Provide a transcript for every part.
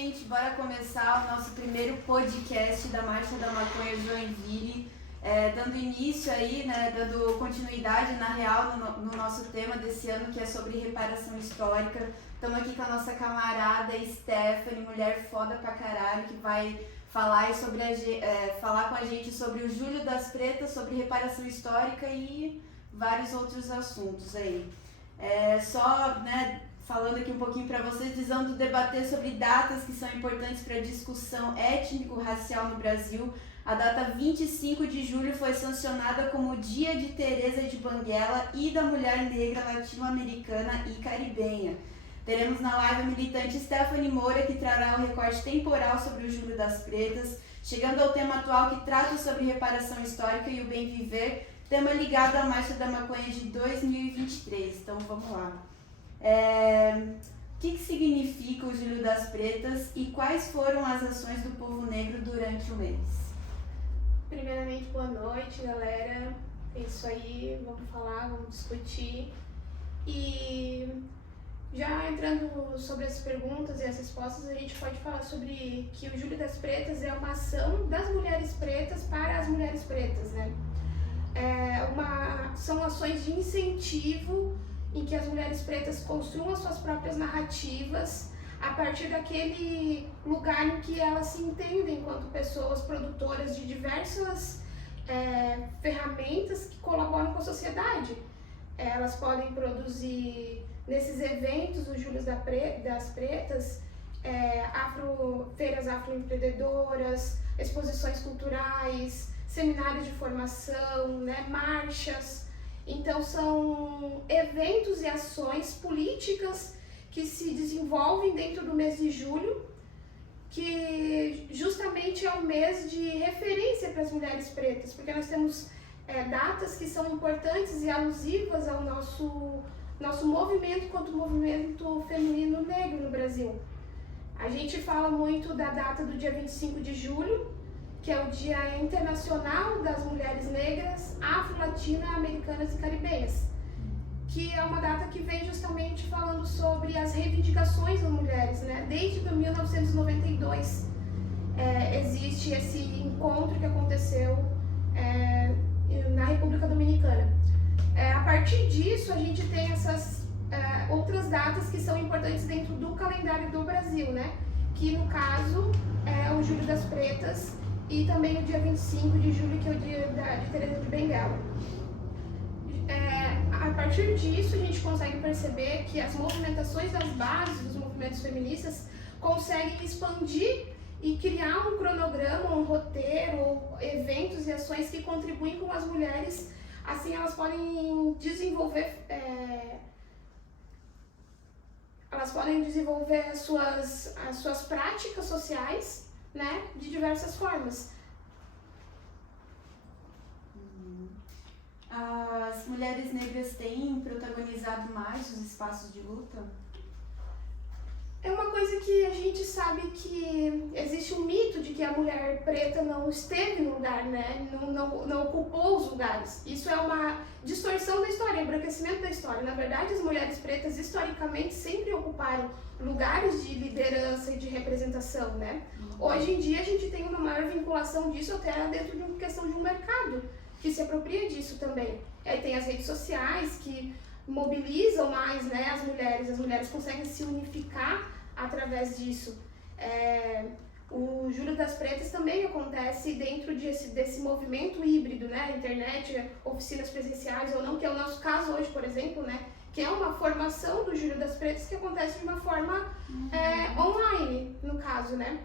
gente, bora começar o nosso primeiro podcast da Marcha da Maconha Joinville, dando início aí, né, dando continuidade na real no nosso tema desse ano, que é sobre reparação histórica. Estamos aqui com a nossa camarada Stephanie, mulher foda pra caralho, que vai falar, falar com a gente sobre o Julho das Pretas, sobre reparação histórica e vários outros assuntos aí. Falando aqui um pouquinho para vocês, visando debater sobre datas que são importantes para a discussão étnico-racial no Brasil. A data 25 de julho foi sancionada como Dia de Teresa de Banguela e da Mulher Negra Latino-Americana e Caribenha. Teremos na live a militante Stephanie Moura, que trará um recorte temporal sobre o Julho das Pretas, chegando ao tema atual que trata sobre reparação histórica e o bem viver, tema ligado à Marcha da Maconha de 2023. Então vamos lá. O que significa o Julho das Pretas e quais foram as ações do povo negro durante o mês? Primeiramente, boa noite, galera. É isso aí, vamos falar, vamos discutir. E já entrando sobre as perguntas e as respostas, a gente pode falar sobre que o Julho das Pretas é uma ação das mulheres pretas para as mulheres pretas, né? São ações de incentivo em que as mulheres pretas construam as suas próprias narrativas a partir daquele lugar em que elas se entendem enquanto pessoas produtoras de diversas ferramentas que colaboram com a sociedade. Elas podem produzir, nesses eventos, os Júlios das Pretas, feiras afroempreendedoras, exposições culturais, seminários de formação, né, marchas. Então são eventos e ações políticas que se desenvolvem dentro do mês de julho, que justamente é um mês de referência para as mulheres pretas, porque nós temos datas que são importantes e alusivas ao nosso movimento quanto movimento feminino negro no Brasil. A gente fala muito da data do dia 25 de julho, que é o Dia Internacional das Mulheres Negras, Afro-Latina-Americanas e Caribenhas, que é uma data que vem justamente falando sobre as reivindicações das mulheres, né? Desde 1992 existe esse encontro que aconteceu na República Dominicana. A partir disso, a gente tem essas outras datas que são importantes dentro do calendário do Brasil, né? Que no caso é o Julho das Pretas, e também o dia 25 de julho, que é o dia de Teresa de Benguela. A partir disso, a gente consegue perceber que as movimentações das bases dos movimentos feministas conseguem expandir e criar um cronograma, um roteiro, eventos e ações que contribuem com as mulheres. Assim, elas podem desenvolver as suas práticas sociais, né, de diversas formas. As mulheres negras têm protagonizado mais os espaços de luta? É uma coisa que a gente sabe que existe um mito de que a mulher preta não esteve no lugar, né? Não ocupou os lugares. Isso é uma distorção da história, embranquecimento da história. Na verdade, as mulheres pretas historicamente sempre ocuparam lugares de liderança e de representação, né? Hoje em dia a gente tem uma maior vinculação disso até dentro de uma questão de um mercado que se apropria disso também. Aí tem as redes sociais que mobilizam mais, né, as mulheres conseguem se unificar através disso. O Julho das Pretas também acontece dentro desse movimento híbrido, né, internet, oficinas presenciais ou não, que é o nosso caso hoje, por exemplo, né, que é uma formação do Julho das Pretas que acontece de uma forma online, no caso, né.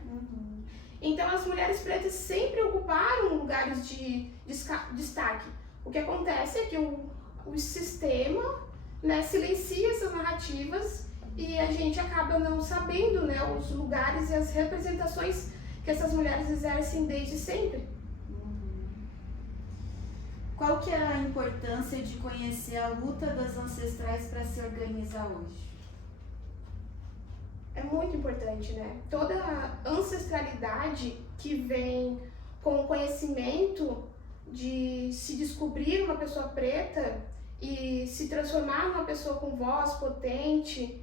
Então as mulheres pretas sempre ocuparam lugares de destaque. O que acontece é que o sistema, né, silencia essas narrativas e a gente acaba não sabendo, né, os lugares e as representações que essas mulheres exercem desde sempre. Qual que é a importância de conhecer a luta das ancestrais para se organizar hoje? É muito importante, né? Toda a ancestralidade que vem com o conhecimento de se descobrir uma pessoa preta e se transformar numa pessoa com voz potente,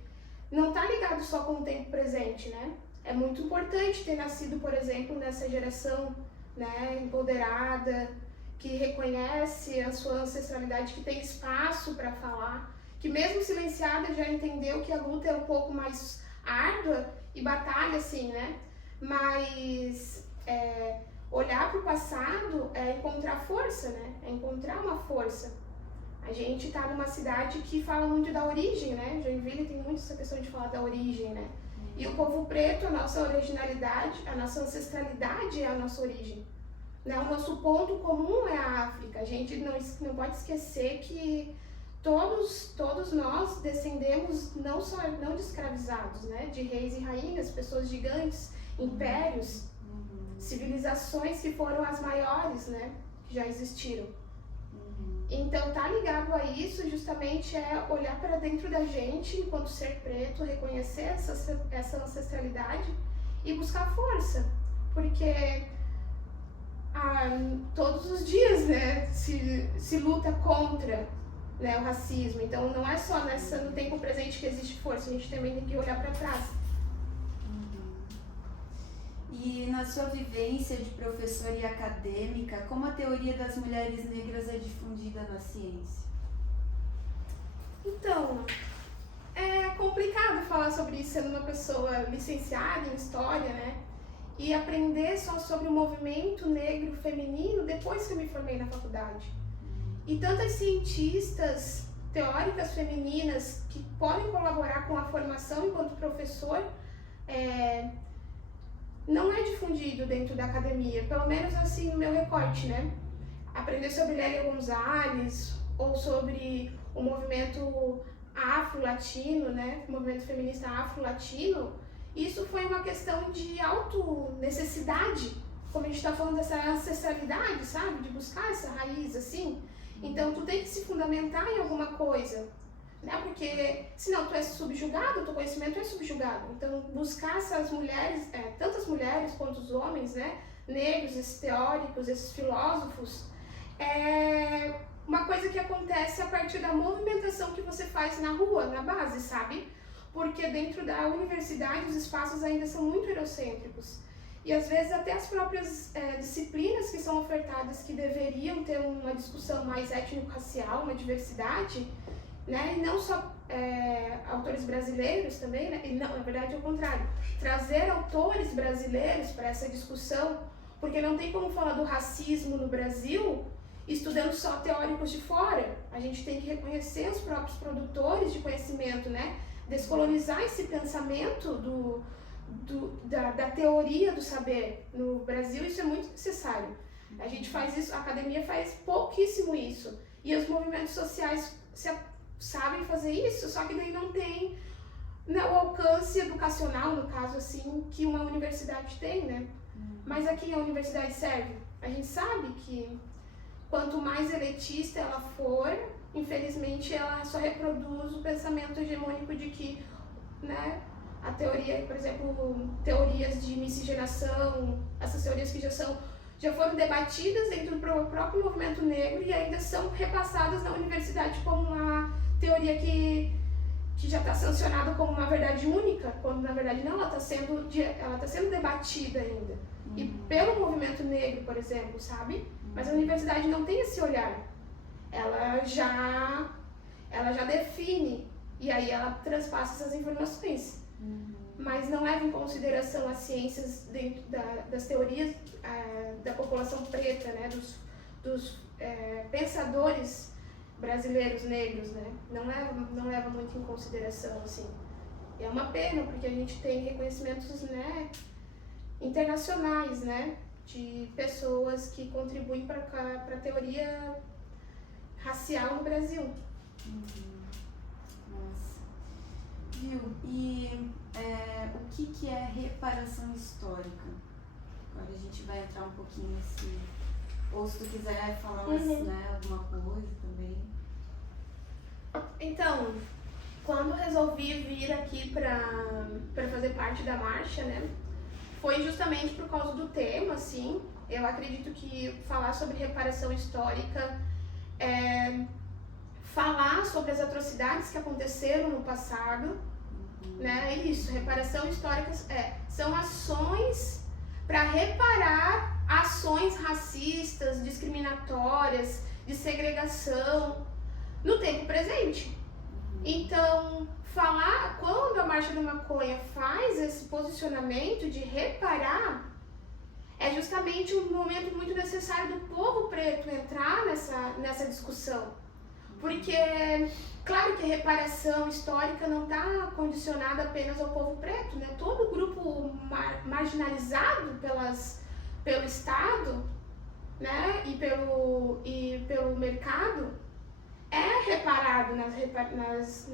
não está ligado só com o tempo presente, né? É muito importante ter nascido, por exemplo, nessa geração, né, empoderada, que reconhece a sua ancestralidade, que tem espaço para falar, que mesmo silenciada já entendeu que a luta é um pouco mais árdua e batalha, assim, né? Mas olhar para o passado é encontrar força, né? É encontrar uma força. A gente está numa cidade que fala muito da origem, né? Joinville tem muito essa questão de falar da origem, né? E o povo preto, a nossa originalidade, a nossa ancestralidade é a nossa origem. Né? O nosso ponto comum é a África. A gente não pode esquecer que todos nós descendemos não de escravizados, né? De reis e rainhas, pessoas gigantes, impérios, civilizações que foram as maiores, né? Que já existiram. Então, tá ligado a isso justamente é olhar para dentro da gente enquanto ser preto, reconhecer essa ancestralidade e buscar força, porque todos os dias, né, se luta contra, né, o racismo. Então, não é só no tempo presente que existe força, a gente também tem que olhar para trás. E na sua vivência de professora e acadêmica, como a teoria das mulheres negras é difundida na ciência? Então, é complicado falar sobre isso sendo uma pessoa licenciada em História, né? E aprender só sobre o movimento negro feminino depois que eu me formei na faculdade. E tantas cientistas, teóricas femininas que podem colaborar com a formação enquanto professor, não é difundido dentro da academia, pelo menos assim no meu recorte, né? Aprender sobre Lélia Gonzalez ou sobre o movimento afro-latino, né? O movimento feminista afro-latino, isso foi uma questão de auto-necessidade, como a gente está falando dessa ancestralidade, sabe? De buscar essa raiz, assim. Então, tu tem que se fundamentar em alguma coisa, né? Porque senão tu és subjugado, o teu conhecimento é subjugado. Então, buscar essas mulheres, tantas mulheres quanto os homens, né? Negros, esses teóricos, esses filósofos, é uma coisa que acontece a partir da movimentação que você faz na rua, na base, sabe? Porque dentro da universidade os espaços ainda são muito eurocêntricos. E às vezes até as próprias disciplinas que são ofertadas, que deveriam ter uma discussão mais étnico-racial, uma diversidade, né? E não só autores brasileiros também, né? E não, na verdade é o contrário. Trazer autores brasileiros para essa discussão, porque não tem como falar do racismo no Brasil estudando só teóricos de fora. A gente tem que reconhecer os próprios produtores de conhecimento, né? Descolonizar esse pensamento da teoria do saber. No Brasil isso é muito necessário. A gente faz isso, a academia faz pouquíssimo isso. E os movimentos sociais sabem fazer isso, só que daí não tem, né, o alcance educacional, no caso assim, que uma universidade tem, né? Mas a quem a universidade serve? A gente sabe que quanto mais elitista ela for, infelizmente ela só reproduz o pensamento hegemônico de que, né, a teoria, por exemplo, teorias de miscigenação, essas teorias que já foram debatidas dentro do próprio movimento negro e ainda são repassadas na universidade como uma teoria que já está sancionada como uma verdade única, quando na verdade não, ela está sendo debatida ainda. E pelo movimento negro, por exemplo, sabe? Mas a universidade não tem esse olhar. Ela já define e aí ela transpassa essas informações. Mas não leva em consideração as ciências dentro das teorias da população preta, né? Dos pensadores brasileiros negros, né? Não leva muito em consideração, assim. E é uma pena, porque a gente tem reconhecimentos, né, internacionais, né? De pessoas que contribuem para a teoria racial no Brasil. Nossa. Viu? E o que é reparação histórica? Agora a gente vai entrar um pouquinho assim. Ou se tu quiser falar né, alguma coisa também. Então, quando resolvi vir aqui para fazer parte da marcha, né? Foi justamente por causa do tema, assim. Eu acredito que falar sobre reparação histórica falar sobre as atrocidades que aconteceram no passado, né? É isso, reparação histórica são para reparar ações racistas, discriminatórias, de segregação no tempo presente. Então, quando a Marcha da Maconha faz esse posicionamento de reparar, é justamente um momento muito necessário do povo preto entrar nessa discussão. Porque, claro que a reparação histórica não está condicionada apenas ao povo preto, né? Todo grupo marginalizado pelo Estado, né? e pelo mercado é reparado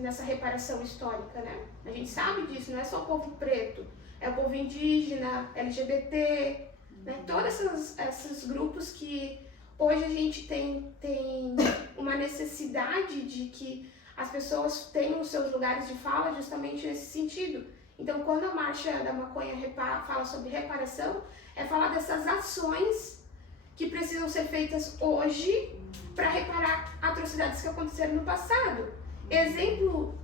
nessa reparação histórica, né? A gente sabe disso, não é só o povo preto, é o povo indígena, LGBT, né? Todos esses grupos que hoje a gente tem uma necessidade de que as pessoas tenham os seus lugares de fala justamente nesse sentido. Então, quando a Marcha da Maconha fala sobre reparação, é falar dessas ações que precisam ser feitas hoje para reparar atrocidades que aconteceram no passado. Exemplo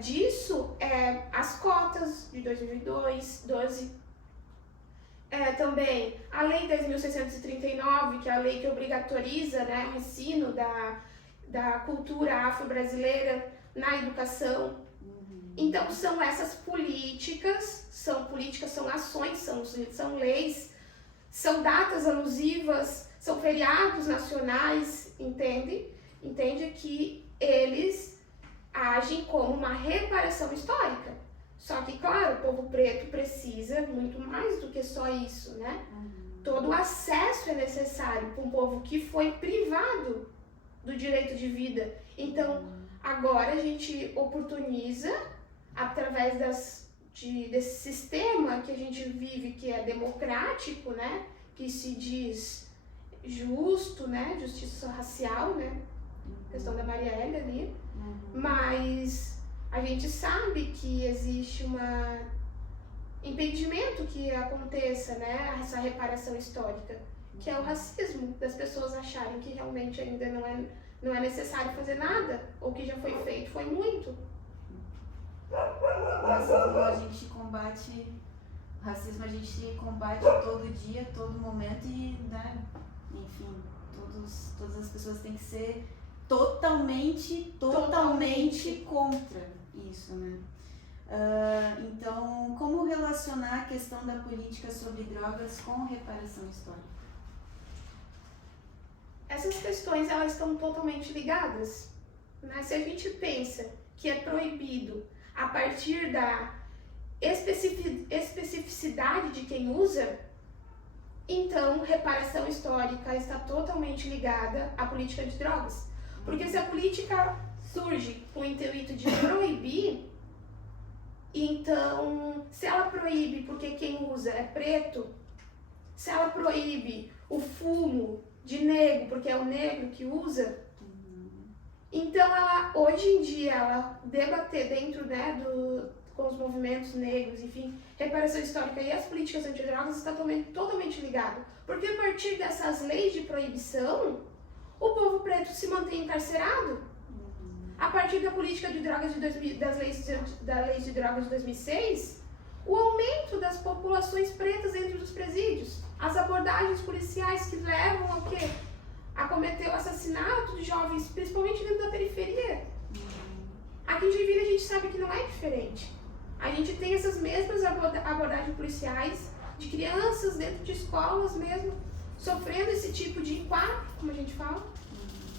disso é as cotas de 2012, também a Lei 10.639, que é a lei que obrigatoriza, né, o ensino da cultura afro-brasileira na educação. Então, são essas políticas, são ações, são leis, são datas alusivas, são feriados nacionais, entende? Entende que eles agem como uma reparação histórica. Só que, claro, o povo preto precisa muito mais do que só isso, né? Todo o acesso é necessário para um povo que foi privado do direito de vida. Então, agora a gente oportuniza, através desse sistema que a gente vive, que é democrático, né? Que se diz justo, né? Justiça racial, né? Questão da Marielle ali. Mas a gente sabe que existe um impedimento que aconteça, né? Essa reparação histórica, que é o racismo, das pessoas acharem que realmente ainda não é necessário fazer nada, ou que já foi feito, foi muito. A gente combate o racismo, a gente combate todo dia, todo momento e, né, enfim, todas as pessoas têm que ser totalmente contra isso, né? Então, como relacionar a questão da política sobre drogas com reparação histórica? Essas questões, elas estão totalmente ligadas, né? Se a gente pensa que é proibido a partir da especificidade de quem usa, então reparação histórica está totalmente ligada à política de drogas. Porque se a política surge com o intuito de proibir, então, se ela proíbe porque quem usa é preto, se ela proíbe o fumo de negro porque é o negro que usa, então ela, hoje em dia, ela debater dentro, né, com os movimentos negros, enfim, reparação histórica e as políticas antidrogas está totalmente ligado. Porque a partir dessas leis de proibição, o povo preto se mantém encarcerado. A partir da política de drogas das leis de drogas de 2006, o aumento das populações pretas dentro dos presídios, as abordagens policiais que levam ao quê? A cometer o assassinato de jovens, principalmente dentro da periferia. Aqui em Joinville a gente sabe que não é diferente. A gente tem essas mesmas abordagens policiais de crianças dentro de escolas mesmo, sofrendo esse tipo de enquadro, como a gente fala,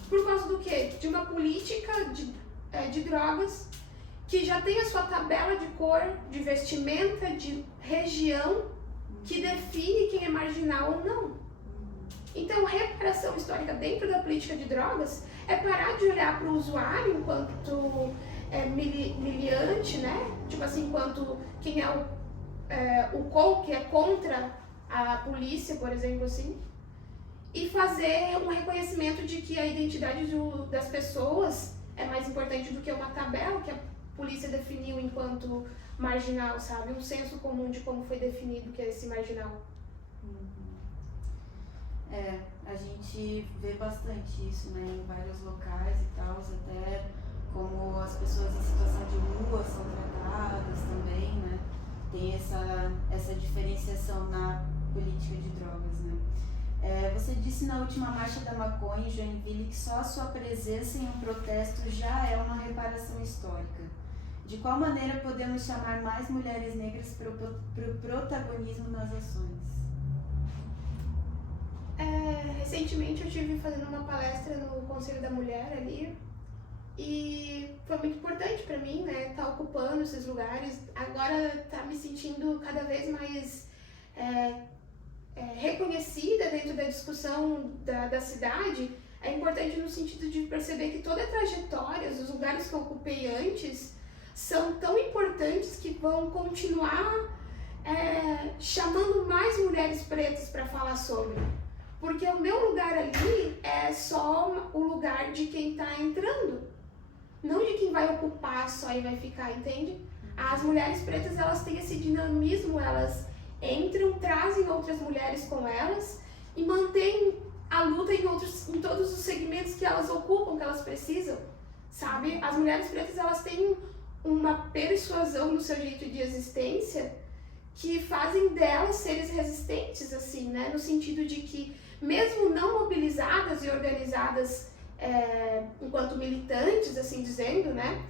por causa do quê? De uma política de drogas que já tem a sua tabela de cor, de vestimenta, de região, que define quem é marginal ou não. Então, reparação histórica dentro da política de drogas é parar de olhar para o usuário enquanto miliante, né? Tipo assim, enquanto quem que é contra a polícia, por exemplo, assim, e fazer um reconhecimento de que a identidade das pessoas é mais importante do que uma tabela que a polícia definiu enquanto marginal, sabe? Um senso comum de como foi definido que é esse marginal. A gente vê bastante isso, né, em vários locais e tal, até como as pessoas em situação de rua são tratadas também, né, tem essa diferenciação na política de drogas, né? Você disse na última marcha da maconha em Joinville que só a sua presença em um protesto já é uma reparação histórica. De qual maneira podemos chamar mais mulheres negras para o protagonismo nas ações? Recentemente eu estive fazendo uma palestra no Conselho da Mulher ali e foi muito importante para mim, né, estar ocupando esses lugares. Agora tá me sentindo cada vez mais reconhecida dentro da discussão da cidade. É importante no sentido de perceber que toda a trajetória, os lugares que eu ocupei antes, são tão importantes que vão continuar chamando mais mulheres pretas para falar sobre. Porque o meu lugar ali é só o lugar de quem está entrando, não de quem vai ocupar só e vai ficar, entende? As mulheres pretas, elas têm esse dinamismo, elas entram, trazem outras mulheres com elas e mantêm a luta em todos os segmentos que elas ocupam, que elas precisam, sabe? As mulheres pretas, elas têm uma persuasão no seu jeito de existência que fazem delas seres resistentes, assim, né? No sentido de que, mesmo não mobilizadas e organizadas enquanto militantes, assim dizendo, né?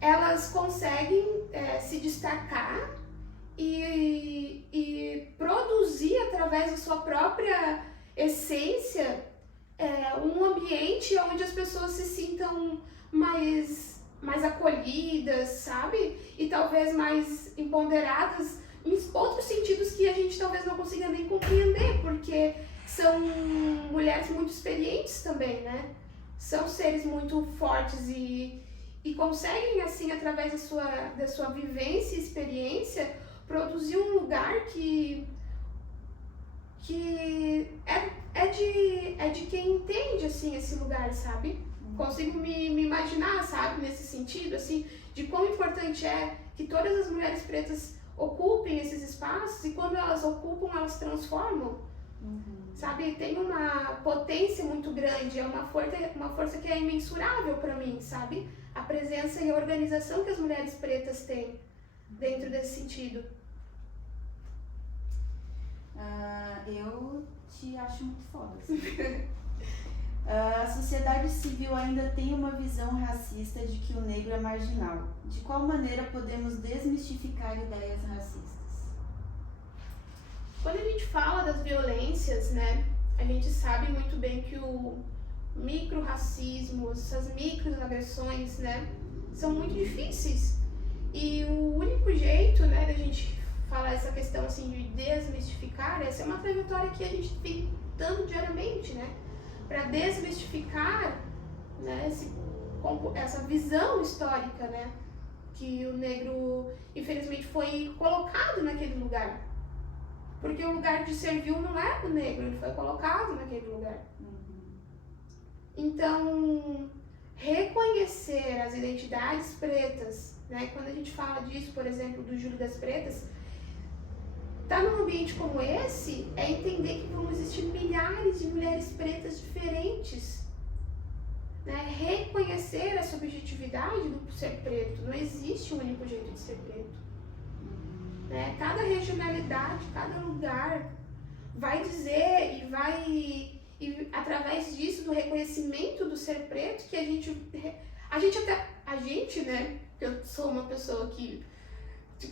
Elas conseguem se destacar e produzir através da sua própria essência um ambiente onde as pessoas se sintam mais acolhidas, sabe? E talvez mais empoderadas em outros sentidos que a gente talvez não consiga nem compreender, porque são mulheres muito experientes também, né? São seres muito fortes e conseguem, assim, através da sua vivência e experiência, produzir um lugar que é de quem entende, assim, esse lugar, sabe? Consigo me imaginar, sabe, nesse sentido, assim, de quão importante é que todas as mulheres pretas ocupem esses espaços e quando elas ocupam, elas transformam, sabe? Tem uma potência muito grande, é uma força que é imensurável para mim, sabe? A presença e a organização que as mulheres pretas têm dentro desse sentido. Eu te acho muito foda, assim. A sociedade civil ainda tem uma visão racista de que o negro é marginal. De qual maneira podemos desmistificar ideias racistas? Quando a gente fala das violências, né, a gente sabe muito bem que o micro-racismo, essas micro-agressões, né, são muito difíceis. E o único jeito, né, da gente falar essa questão assim de desmistificar, essa é uma trajetória que a gente vem dando diariamente, né? Para desmistificar, né, essa visão histórica, né, que o negro, infelizmente, foi colocado naquele lugar. Porque o lugar de servil não é o negro, ele foi colocado naquele lugar. Então, reconhecer as identidades pretas, né, quando a gente fala disso, por exemplo, do Julho das Pretas, estar num ambiente como esse é entender que vão existir milhares de mulheres pretas diferentes, né? Reconhecer a subjetividade do ser preto. Não existe um único jeito de ser preto, né? Cada regionalidade, cada lugar vai dizer e através disso, do reconhecimento do ser preto, que a gente, né? Eu sou uma pessoa que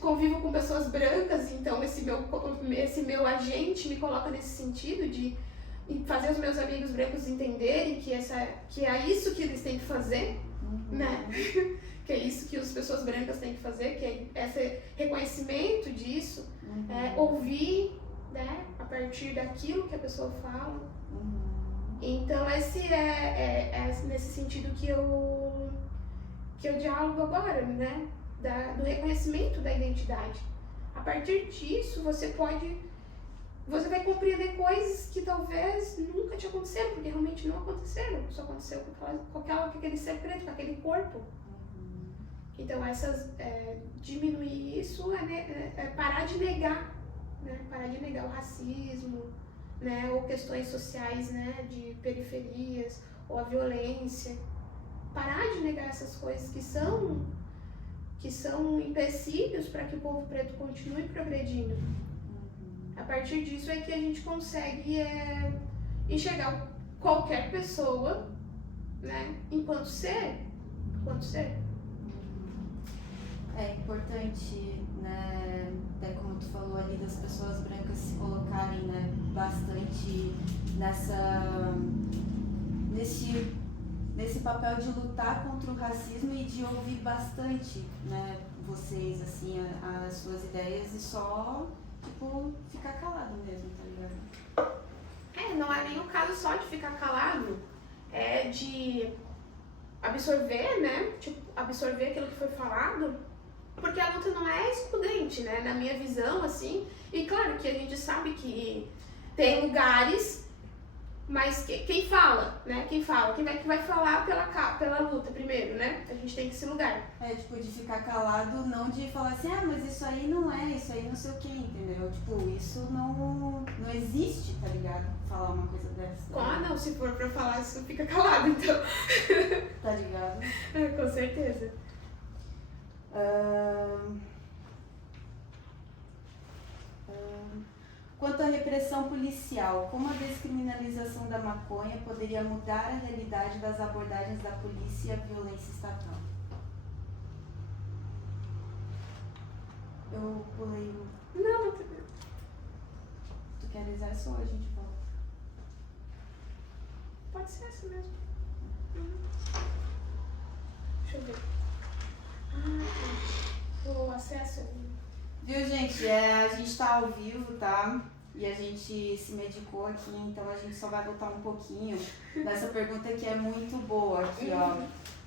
convivo com pessoas brancas, então esse meu agente me coloca nesse sentido de fazer os meus amigos brancos entenderem que é isso que eles têm que fazer, né? Que é isso que as pessoas brancas têm que fazer, que é esse reconhecimento disso, ouvir, né, a partir daquilo que a pessoa fala. Então esse é nesse sentido que eu dialogo agora, né? Do reconhecimento da identidade. A partir disso, você vai compreender coisas que talvez nunca te aconteceram, porque realmente não aconteceram. Só aconteceu com aquele ser preto, com aquele corpo. Então, diminuir isso é parar de negar, né? Parar de negar o racismo, né? Ou questões sociais, né? De periferias, ou a violência. Parar de negar essas coisas que são que são empecilhos para que o povo preto continue progredindo. A partir disso é que a gente consegue enxergar qualquer pessoa, né, enquanto ser. É importante, né, até como tu falou ali, das pessoas brancas se colocarem, né, bastante nesse papel de lutar contra o racismo e de ouvir bastante, né, vocês, assim, as suas ideias e só, tipo, ficar calado mesmo, tá ligado? Não é nem o caso só de ficar calado, é de absorver, né, tipo, absorver aquilo que foi falado, porque a luta não é excludente, né, na minha visão, assim, e claro que a gente sabe que tem lugares, mas quem fala, né, quem vai falar pela luta primeiro, né, a gente tem esse lugar. Tipo, de ficar calado, não de falar assim, mas isso aí não é, isso aí não sei o que, entendeu? Tipo, isso não existe, tá ligado? Falar uma coisa dessa. Não, se for pra falar isso, fica calado, então. Tá ligado? Com certeza. Quanto à repressão policial, como a descriminalização da maconha poderia mudar a realidade das abordagens da polícia e a violência estatal? Eu pulei o... Não, Tu queres essa ou a gente volta? pode ser essa mesmo. Deixa eu ver. O acesso ali. Viu, gente? A gente tá ao vivo, tá? E a gente se medicou aqui, então a gente só vai voltar um pouquinho nessa pergunta que é muito boa aqui, ó.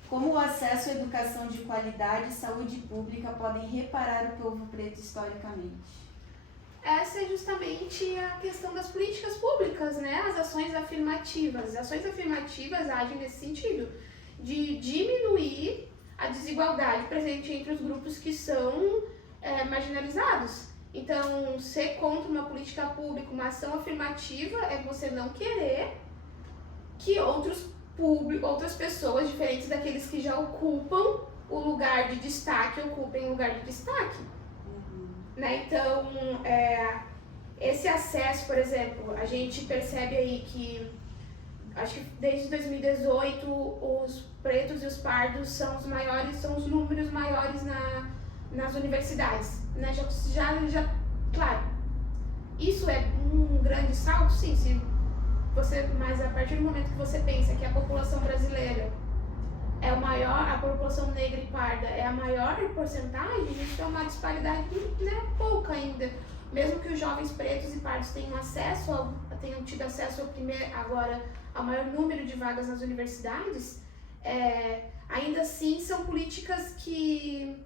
Como o acesso à educação de qualidade e saúde pública podem reparar o povo preto historicamente? Essa é justamente a questão das políticas públicas, né? As ações afirmativas. As ações afirmativas agem nesse sentido, de diminuir a desigualdade presente entre os grupos que são marginalizados. Então, ser contra uma política pública, uma ação afirmativa, é você não querer que outras pessoas, diferentes daqueles que já ocupam o lugar de destaque, ocupem o lugar de destaque. Né? Então, esse acesso, por exemplo, a gente percebe aí que, acho que desde 2018, os pretos e os pardos são os números maiores nas universidades, né? Já, claro, isso é um grande salto, sim, mas a partir do momento que você pensa que a população brasileira a população negra e parda é a maior porcentagem, isso é uma disparidade, né, pouca ainda. Mesmo que os jovens pretos e pardos tenham tido acesso agora ao maior número de vagas nas universidades, ainda assim são políticas que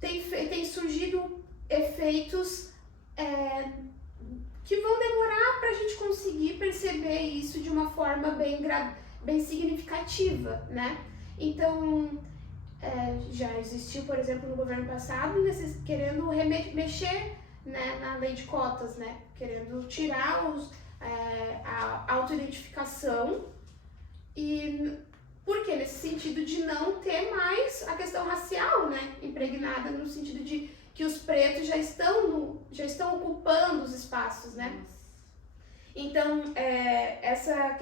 têm surgido efeitos que vão demorar para a gente conseguir perceber isso de uma forma bem significativa, né? Então, já existiu, por exemplo, no governo passado, querendo mexer, né, na lei de cotas, né? Querendo tirar a autoidentificação. E por quê? Nesse sentido de não ter mais a questão racial, né, impregnada, no sentido de que os pretos já estão ocupando os espaços, né? Então, essa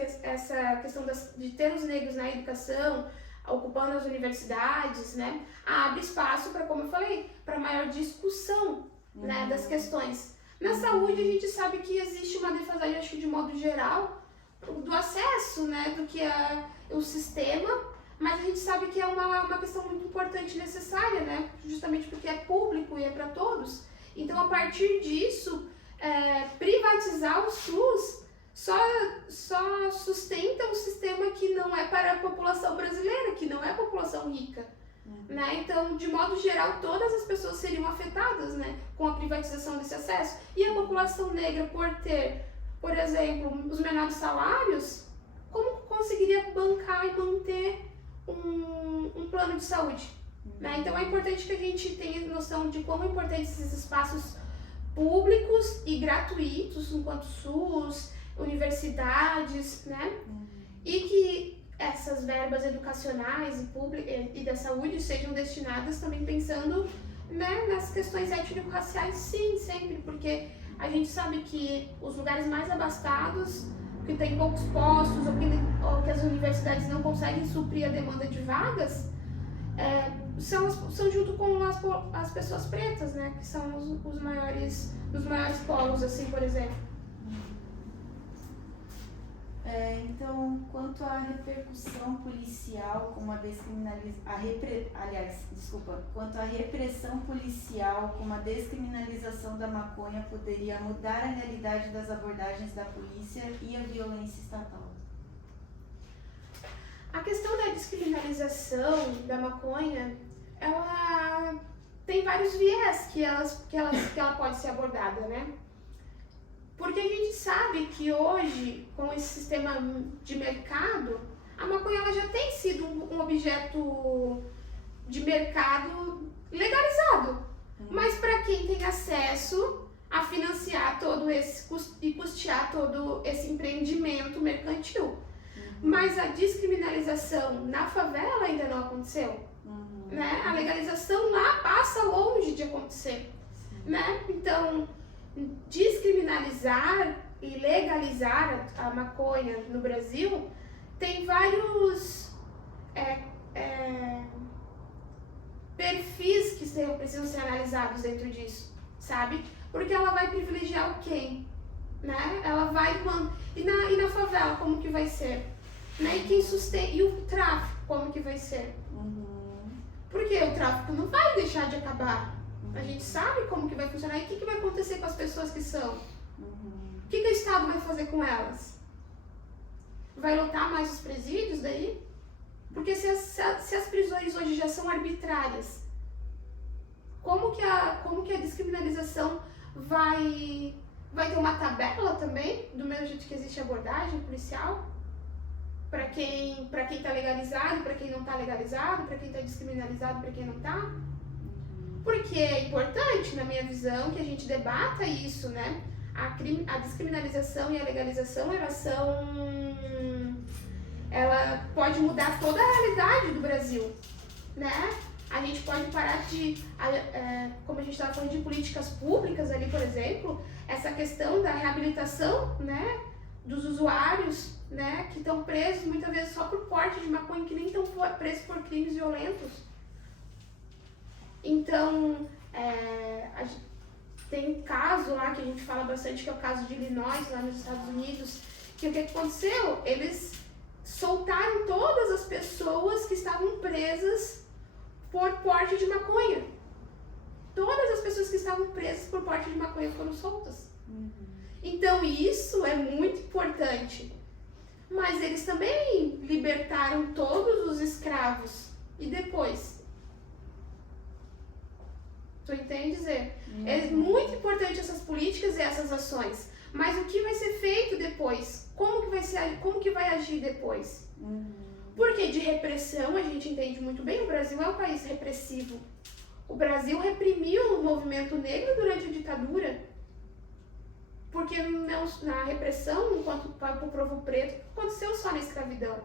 questão de ter os negros na educação, ocupando as universidades, né, abre espaço para, como eu falei, para maior discussão, né, das questões. Na saúde, a gente sabe que existe uma defasagem, acho que de modo geral, do acesso, né, do que é o sistema, mas a gente sabe que é uma questão muito importante e necessária, né, justamente porque é público e é para todos. Então, a partir disso, privatizar o SUS só sustenta um sistema que não é para a população brasileira, que não é a população rica. Né? Então, de modo geral, todas as pessoas seriam afetadas, né, com a privatização desse acesso. E a população negra, por ter, por exemplo, os menores salários, como conseguiria bancar e manter um plano de saúde? Né? Então, é importante que a gente tenha noção de como é importante esses espaços públicos e gratuitos, enquanto SUS, universidades, né? E que essas verbas educacionais e da saúde sejam destinadas também pensando, né, nas questões étnico-raciais, sim, sempre, porque a gente sabe que os lugares mais abastados, que tem poucos postos, ou que as universidades não conseguem suprir a demanda de vagas, são junto com as pessoas pretas, né, que são os maiores polos, assim, por exemplo. Então, quanto à repercussão policial como quanto à repressão policial como a descriminalização da maconha poderia mudar a realidade das abordagens da polícia e a violência estatal? A questão da descriminalização da maconha, ela tem vários viés que ela pode ser abordada, né? Porque a gente sabe que hoje, com esse sistema de mercado, a maconha ela já tem sido um objeto de mercado legalizado. Mas para quem tem acesso a financiar todo esse e custear todo esse empreendimento mercantil. Mas a descriminalização na favela ainda não aconteceu. Né? A legalização lá passa longe de acontecer. Né? Então, descriminalizar e legalizar a maconha no Brasil tem vários perfis que precisam ser analisados dentro disso, sabe? Porque ela vai privilegiar quem? Né? Ela vai... E na favela, como que vai ser? Né? E quem sustenta? E o tráfico, como que vai ser? Porque o tráfico não vai deixar de acabar. A gente sabe como que vai funcionar e o que vai acontecer com as pessoas que são. O que o Estado vai fazer com elas? Vai lotar mais os presídios daí? Porque se as prisões hoje já são arbitrárias, como que a descriminalização vai ter uma tabela também, do mesmo jeito que existe abordagem policial? Para quem está legalizado, para quem não está legalizado, para quem está descriminalizado, para quem não está? Porque é importante, na minha visão, que a gente debata isso, né? A descriminalização e a legalização, ela pode mudar toda a realidade do Brasil, né? A gente pode parar como a gente estava falando de políticas públicas ali, por exemplo, essa questão da reabilitação, né, dos usuários, né, que estão presos muitas vezes só por porte de maconha, que nem estão presos por crimes violentos. Então, tem um caso lá que a gente fala bastante, que é o caso de Illinois, lá nos Estados Unidos, que o que aconteceu? Eles soltaram todas as pessoas que estavam presas por porte de maconha. Todas as pessoas que estavam presas por porte de maconha foram soltas. Então, isso é muito importante. Mas eles também libertaram todos os escravos. E depois? Tu entende dizer? É muito importante essas políticas e essas ações. Mas o que vai ser feito depois? Como que vai agir depois? Porque de repressão a gente entende muito bem, o Brasil é um país repressivo. O Brasil reprimiu o movimento negro durante a ditadura. Porque na repressão, enquanto para o povo preto, aconteceu só na escravidão.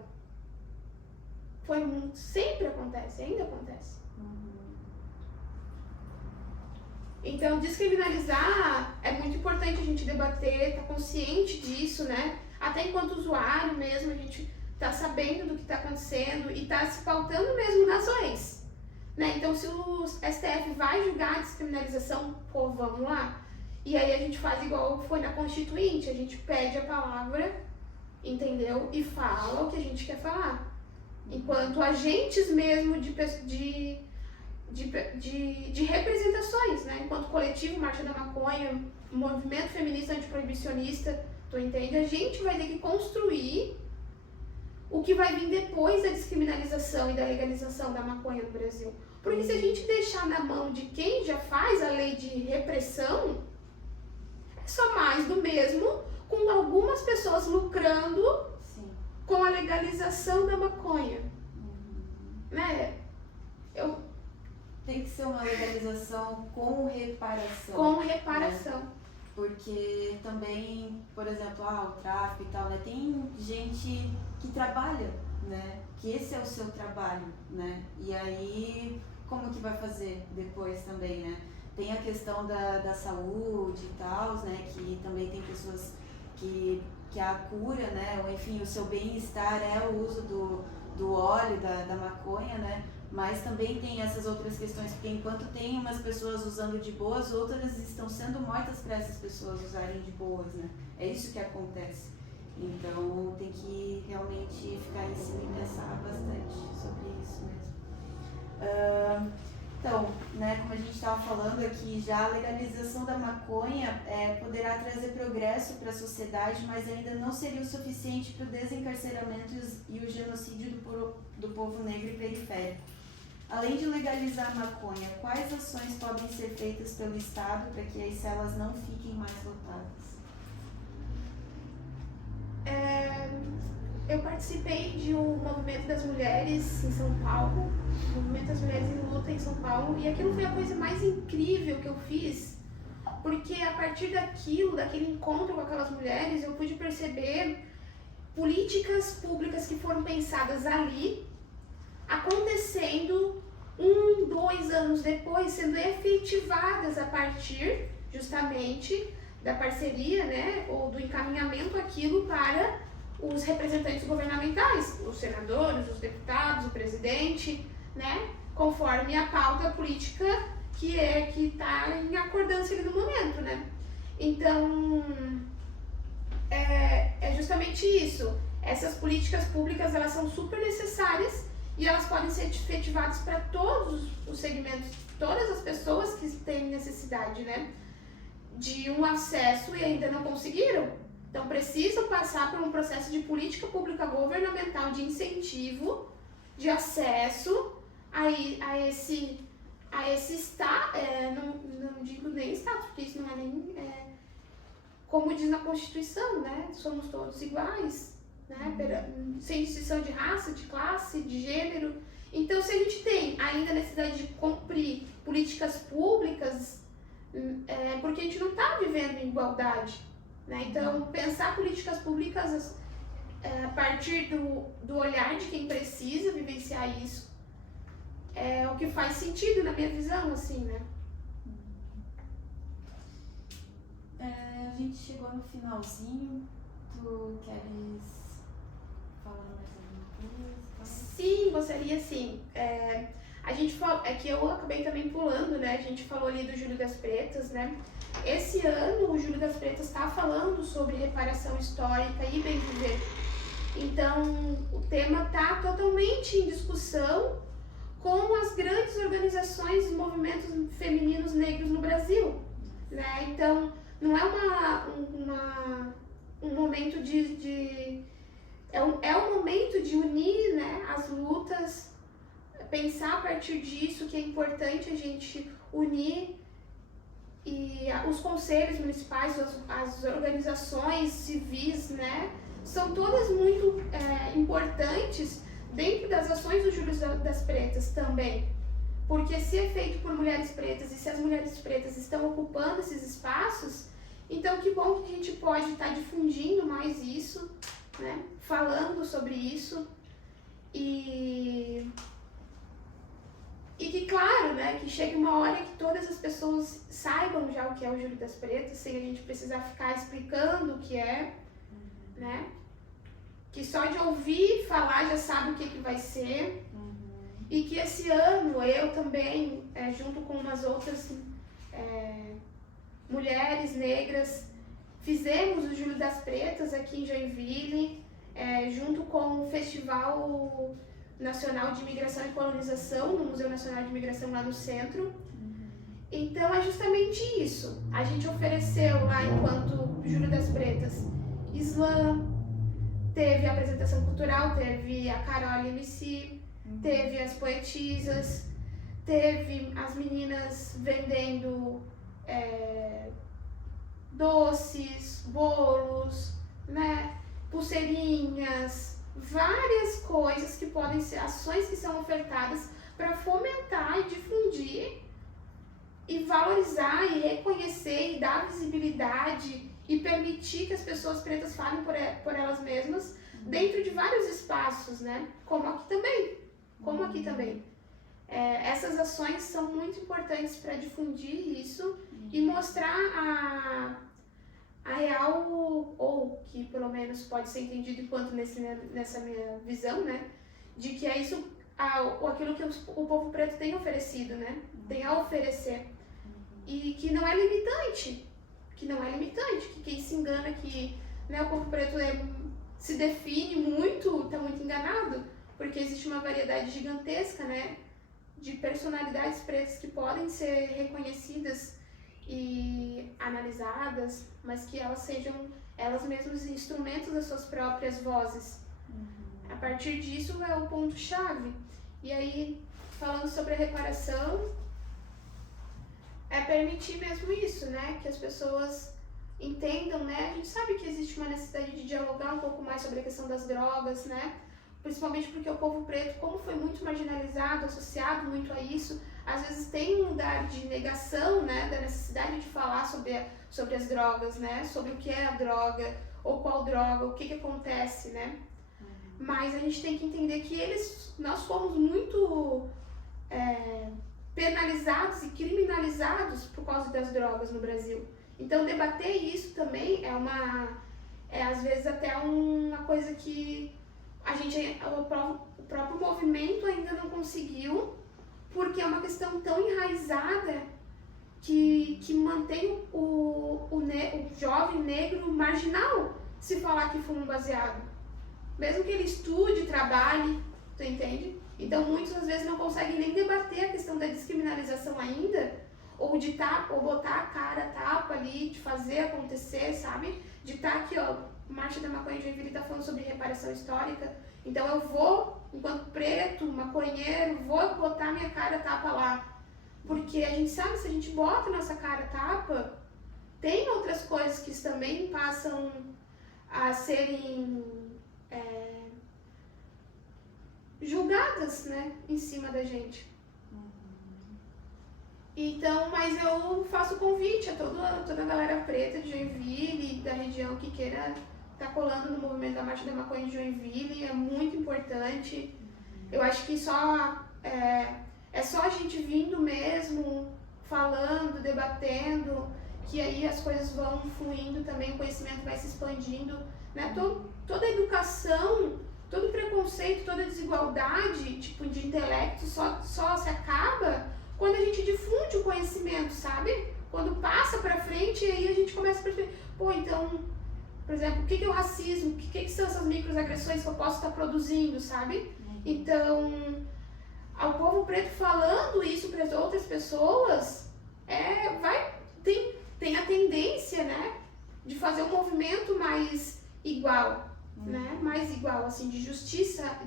Sempre acontece, ainda acontece. Então, descriminalizar é muito importante a gente debater, estar consciente disso, né? Até enquanto usuário mesmo, a gente tá sabendo do que está acontecendo e tá se pautando mesmo nas leis. Né? Então, se o STF vai julgar a descriminalização, pô, vamos lá. E aí a gente faz igual foi na Constituinte, a gente pede a palavra, entendeu? E fala o que a gente quer falar. Enquanto agentes mesmo de representações, né? Enquanto coletivo Marcha da Maconha, movimento feminista antiproibicionista, tu entende? A gente vai ter que construir o que vai vir depois da descriminalização e da legalização da maconha no Brasil. Porque se a gente deixar na mão de quem já faz a lei de repressão, é só mais do mesmo, com algumas pessoas lucrando com a legalização da maconha. Né? Tem que ser uma legalização com reparação. Com reparação. Né? Porque também, por exemplo, o tráfico e tal, né? Tem gente que trabalha né? Que esse é o seu trabalho, né? E aí, como que vai fazer depois também, né? Tem a questão da saúde e tal, né? Que também tem pessoas que a cura, né? Ou enfim, o seu bem-estar é o uso do óleo, da maconha, né? Mas também tem essas outras questões, porque enquanto tem umas pessoas usando de boas, outras estão sendo mortas para essas pessoas usarem de boas, né? É isso que acontece. Então tem que realmente ficar em cima e pensar bastante sobre isso mesmo. Então, né, como a gente estava falando aqui, já a legalização da maconha poderá trazer progresso para a sociedade, mas ainda não seria o suficiente para o desencarceramento e o genocídio do povo negro e periférico. Além de legalizar a maconha, quais ações podem ser feitas pelo Estado para que as celas não fiquem mais lotadas? Eu participei de um movimento das mulheres em São Paulo, movimento das mulheres em luta em São Paulo, e aquilo foi a coisa mais incrível que eu fiz, porque a partir daquele encontro com aquelas mulheres, eu pude perceber políticas públicas que foram pensadas ali, acontecendo 2 anos depois, sendo efetivadas a partir justamente da parceria, né, ou do encaminhamento aquilo para os representantes governamentais, os senadores, os deputados, o presidente, né, conforme a pauta política que está em acordância ali no momento, né. Então, é justamente isso. Essas políticas públicas, elas são super necessárias e elas podem ser efetivadas para todos os segmentos, todas as pessoas que têm necessidade, né, de um acesso e ainda não conseguiram. Então, precisam passar por um processo de política pública governamental de incentivo, de acesso a esse não digo nem status, porque isso não é nem, como diz na Constituição, né? Somos todos iguais, né? Sem distinção de raça, de classe, de gênero. Então, se a gente tem ainda a necessidade de cumprir políticas públicas, porque a gente não está vivendo em igualdade. Né? Então, pensar políticas públicas a partir do olhar de quem precisa vivenciar isso é o que faz sentido na minha visão, assim, né? A gente chegou no finalzinho. Tu queres falar mais alguma coisa? Sim, gostaria sim. A gente falou, que eu acabei também pulando, né? A gente falou ali do Júlio das Pretas, né? Esse ano o Júlio das Pretas está falando sobre reparação histórica e bem viver. Então o tema está totalmente em discussão com as grandes organizações e movimentos femininos negros no Brasil, né? Então não é um momento é um momento de unir, né, as lutas, pensar a partir disso que é importante a gente unir. E os conselhos municipais, as organizações civis, né, são todas muito importantes dentro das ações do Júlio das Pretas também. Porque se é feito por mulheres pretas e se as mulheres pretas estão ocupando esses espaços, então que bom que a gente pode estar difundindo mais isso, né, falando sobre isso e que, claro, né, que chegue uma hora que todas as pessoas saibam já o que é o Júlio das Pretas, sem a gente precisar ficar explicando o que é, né? Que só de ouvir falar já sabe o que vai ser. E que esse ano eu também, junto com umas outras mulheres negras, fizemos o Júlio das Pretas aqui em Joinville, junto com o Festival Nacional de Imigração e Colonização, no Museu Nacional de Imigração lá no centro. Então é justamente isso. A gente ofereceu lá, enquanto Júlio das Pretas, slam, teve a apresentação cultural, teve a Carol MC, teve as poetisas, teve as meninas vendendo doces, bolos, né, pulseirinhas, várias coisas que podem ser ações que são ofertadas para fomentar e difundir e valorizar e reconhecer e dar visibilidade e permitir que as pessoas pretas falem por elas mesmas dentro de vários espaços, né? Como aqui também. Essas ações são muito importantes para difundir isso e mostrar a real, ou que pelo menos pode ser entendido enquanto nessa minha visão, né? De que é isso, aquilo que o povo preto tem oferecido, né? Tem a oferecer. E que não é limitante. Que quem se engana que, né, o povo preto se define muito, está muito enganado, porque existe uma variedade gigantesca, né? De personalidades pretas que podem ser reconhecidas e analisadas, mas que elas sejam elas mesmas instrumentos das suas próprias vozes. A partir disso é o ponto-chave. E aí, falando sobre a reparação, é permitir mesmo isso, né? Que as pessoas entendam, né? A gente sabe que existe uma necessidade de dialogar um pouco mais sobre a questão das drogas, né? Principalmente porque o povo preto, como foi muito marginalizado, associado muito a isso, às vezes tem um lugar de negação, né, da necessidade de falar sobre as drogas, né, sobre o que é a droga, ou qual droga, o que acontece, né. Mas a gente tem que entender que nós fomos muito penalizados e criminalizados por causa das drogas no Brasil. Então debater isso também às vezes até uma coisa que o próprio movimento ainda não conseguiu, porque é uma questão tão enraizada que mantém o jovem negro marginal se falar que fuma um baseado. Mesmo que ele estude, trabalhe, tu entende? Então muitos às vezes não conseguem nem debater a questão da descriminalização ainda, ou botar a cara a tapa ali, de fazer acontecer, sabe? De estar aqui, ó, Marcha da Maconha de Joinville está falando sobre reparação histórica, então eu vou, enquanto preto, maconheiro, vou botar minha cara a tapa lá. Porque a gente sabe, se a gente bota nossa cara a tapa, tem outras coisas que também passam a serem julgadas, né, em cima da gente. Então, mas eu faço convite a toda a galera preta de Joinville e da região que queira estar colando no movimento da Marcha da Maconha de Joinville, é muito importante. Eu acho que é só a gente vindo mesmo, falando, debatendo, que aí as coisas vão fluindo também, o conhecimento vai se expandindo, né? Toda educação, todo preconceito, toda desigualdade, tipo, de intelecto só se acaba quando a gente difunde o conhecimento, sabe? Quando passa pra frente, aí a gente começa a perceber, então, por exemplo, o que é o racismo? O que são essas microagressões que eu posso estar produzindo, sabe? Então, ao povo preto falando isso para as outras pessoas, tem a tendência, né, de fazer um movimento mais igual, né? Mais igual, assim, de justiça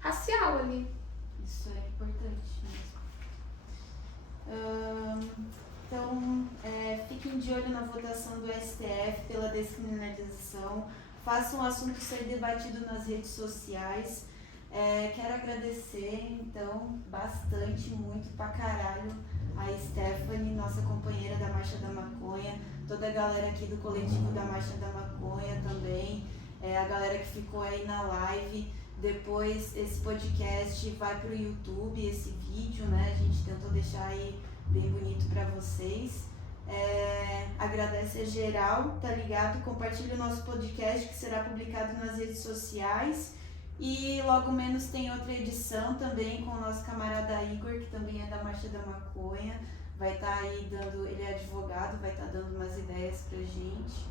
racial ali. Isso é importante mesmo. Então, fiquem de olho na votação do STF pela descriminalização, façam o assunto ser debatido nas redes sociais. Quero agradecer, então, bastante, muito pra caralho, a Stephanie, nossa companheira da Marcha da Maconha, toda a galera aqui do coletivo da Marcha da Maconha também, a galera que ficou aí na live. Depois esse podcast vai pro YouTube, esse vídeo, né? A gente tentou deixar aí bem bonito pra vocês. Agradece a geral, tá ligado? Compartilha o nosso podcast que será publicado nas redes sociais. E logo menos tem outra edição também com o nosso camarada Igor, que também é da Marcha da Maconha. Vai estar aí ele é advogado, vai estar dando umas ideias pra gente.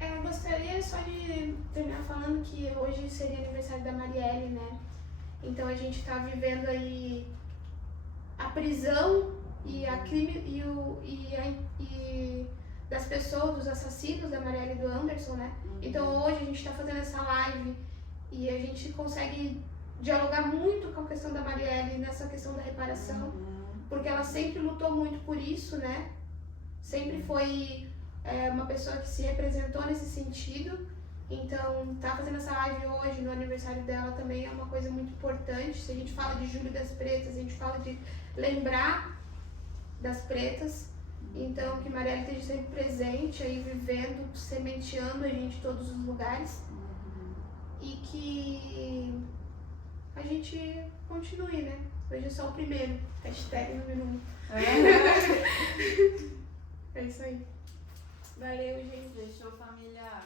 Eu gostaria só de terminar falando que hoje seria aniversário da Marielle, né? Então a gente tá vivendo aí a prisão e das pessoas, dos assassinos da Marielle e do Anderson, né? Então hoje a gente tá fazendo essa live e a gente consegue dialogar muito com a questão da Marielle nessa questão da reparação, porque ela sempre lutou muito por isso, né? Sempre foi uma pessoa que se representou nesse sentido. Então, tá fazendo essa live hoje, no aniversário dela, também é uma coisa muito importante. Se a gente fala de Julho das Pretas, a gente fala de lembrar das pretas, Então, que Marielle esteja sempre presente aí, vivendo, sementeando a gente em todos os lugares. E que a gente continue, né? Hoje é só o primeiro. Hashtag número 1. É isso aí. Valeu, gente. Fechou, família.